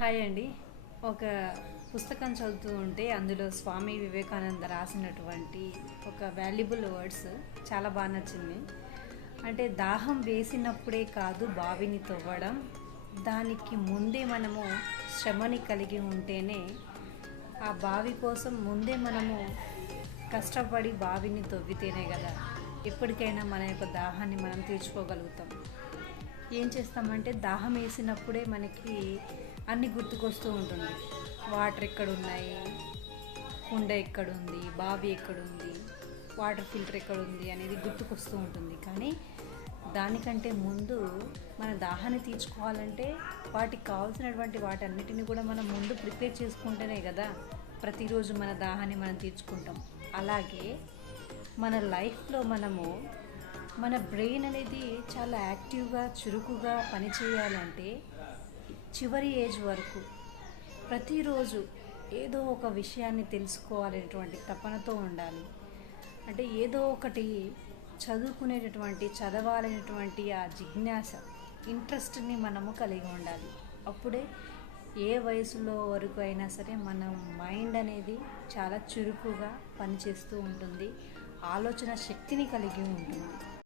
Hi అండి. ఒక పుస్తకం చదువుతూ ఉంటే అందులో స్వామి వివేకానంద రాసినటువంటి ఒక వాల్యుబుల్ వర్డ్స్ చాలా బాగా నచ్చింది. అంటే దాహం వేసినప్పుడే కాదు బావిని తవ్వడం, దానికి ముందే మనము శ్రమని కలిగి ఉంటేనే ఆ బావి కోసం ముందే మనము కష్టపడి బావిని తవ్వితేనే కదా ఎప్పటికైనా మన యొక్క దాహాన్ని మనం తీర్చుకోగలుగుతాం. ఏం చేస్తామంటే దాహం వేసినప్పుడే మనకి అన్నీ గుర్తుకొస్తూ ఉంటుంది. వాటర్ ఎక్కడున్నాయి, కుండ ఎక్కడుంది, బావి ఎక్కడుంది, వాటర్ ఫిల్టర్ ఎక్కడుంది అనేది గుర్తుకొస్తూ ఉంటుంది. కానీ దానికంటే ముందు మన దాహాన్ని తీర్చుకోవాలంటే వాటికి కావాల్సినటువంటి వాటన్నిటిని కూడా మనం ముందు ప్రిపేర్ చేసుకుంటేనే కదా ప్రతిరోజు మన దాహాన్ని మనం తీర్చుకుంటాం. అలాగే మన లైఫ్లో మన బ్రెయిన్ అనేది చాలా యాక్టివ్గా చురుకుగా పనిచేయాలంటే చివరి ఏజ్ వరకు ప్రతిరోజు ఏదో ఒక విషయాన్ని తెలుసుకోవాలనేటువంటి తపనతో ఉండాలి. అంటే ఏదో ఒకటి చదవాలనేటువంటి ఆ జిజ్ఞాస, ఇంట్రెస్ట్ని మనము కలిగి ఉండాలి. అప్పుడే ఏ వయసులో వరకు అయినా సరే మన మైండ్ అనేది చాలా చురుకుగా పనిచేస్తూ ఉంటుంది, ఆలోచన శక్తిని కలిగి ఉంటుంది.